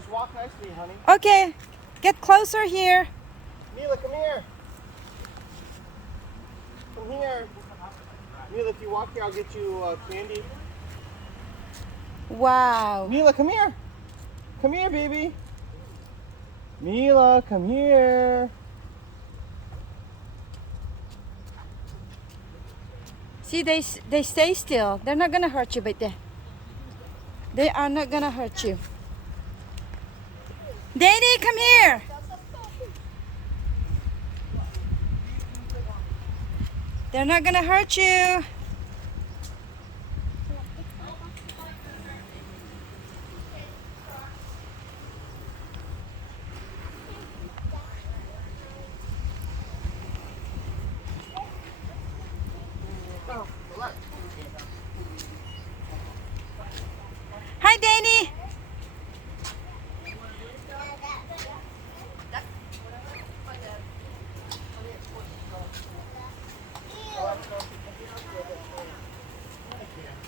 Just walk nicely, honey. Okay, get closer here. Mila, come here. Come here. Mila, if you walk here, I'll get you candy. Wow. Mila, come here. Come here, baby. Mila, come here. See, they stay still. They're not gonna hurt you, but they are not gonna hurt you. Danny, come here. They're not gonna hurt you. Hi, Danny.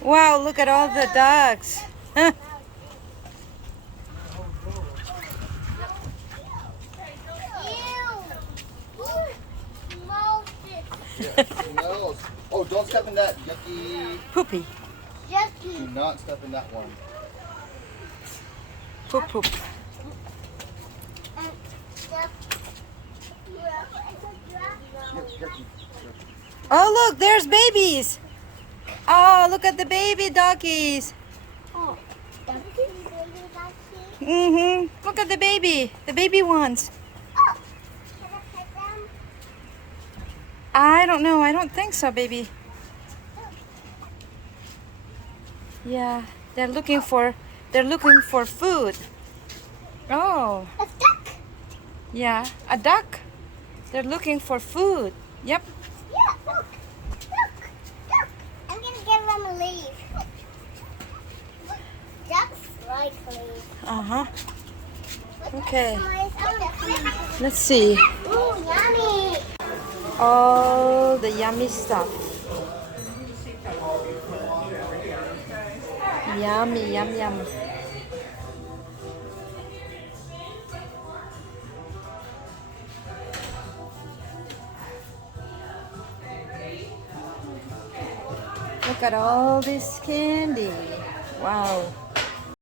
Wow, look at all the dogs. Smells. Oh, don't step in that yucky. Poopy. Do not step in that one. Poop, poop. Yucky. Oh, look, there's babies. Oh, look at the baby doggies. Look at the baby ones. I don't know. I don't think so, baby. Yeah, they're looking for food. Oh. A duck. Yeah, a duck. They're looking for food. Yep. Yeah, look. Look. I'm gonna give them a leaf. Look. Ducks like leaves. Uh-huh. Look, Okay. guys. Let's see. Ooh, yummy. All the yummy stuff. Yummy, yum, yum. Look at all this candy. Wow.